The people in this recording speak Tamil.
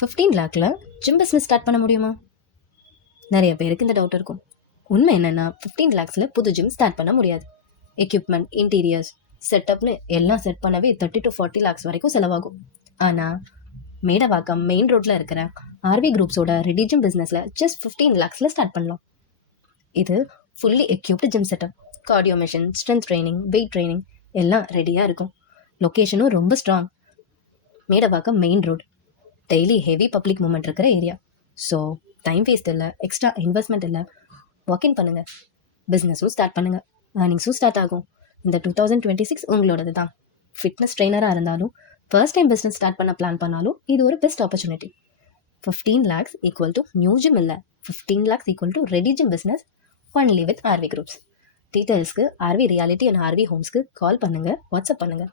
15 லேக்கில் ஜிம் பிஸ்னஸ் ஸ்டார்ட் பண்ண முடியுமா? நிறைய பேருக்கு இந்த டவுட் இருக்கும். உண்மை என்னென்னா 15 லேக்ஸில் புது ஜிம் ஸ்டார்ட் பண்ண முடியாது. எக்யூப்மெண்ட், இன்டீரியர்ஸ், செட்டப்னு எல்லாம் செட் பண்ணவே 30 to 40 லேக்ஸ் வரைக்கும் செலவாகும். ஆனால் மேடவாக்கம் மெயின் ரோட்டில் இருக்கிற ஆர்வி குரூப்ஸோட ரெடி ஜிம் பிஸ்னஸில் ஜஸ்ட் 15 லேக்ஸில் ஸ்டார்ட் பண்ணலாம். இது fully equipped gym setup, cardio machine, strength training, weight training எல்லாம் ரெடியாக இருக்கும். லொக்கேஷனும் ரொம்ப strong. Medavakkam main road, daily heavy public movement இருக்கிற ஏரியா. ஸோ டைம் வேஸ்ட் இல்லை, எக்ஸ்ட்ரா இன்வெஸ்ட்மெண்ட் இல்லை. வாக்கின் பண்ணுங்கள், பிஸ்னஸும் ஸ்டார்ட் பண்ணுங்கள், ஏர்னிங்ஸும் ஸ்டார்ட் ஆகும். இந்த 2026 உங்களோடது தான். ஃபிட்னஸ் ட்ரெயினராக இருந்தாலும், ஃபர்ஸ்ட் டைம் பிஸ்னஸ் ஸ்டார்ட் பண்ண பிளான் பண்ணாலும் இது ஒரு best opportunity. 15 lakhs equal to new gym இல்லை, 15 lakhs equal to ready gym business only with RV groups. டீட்டெயில்ஸ்க்கு ஆர்வி ரியாலிட்டி அண்ட் ஆர்வி ஹோம்ஸ்க்கு கால் பண்ணுங்கள், வாட்ஸ்அப் பண்ணுங்கள்.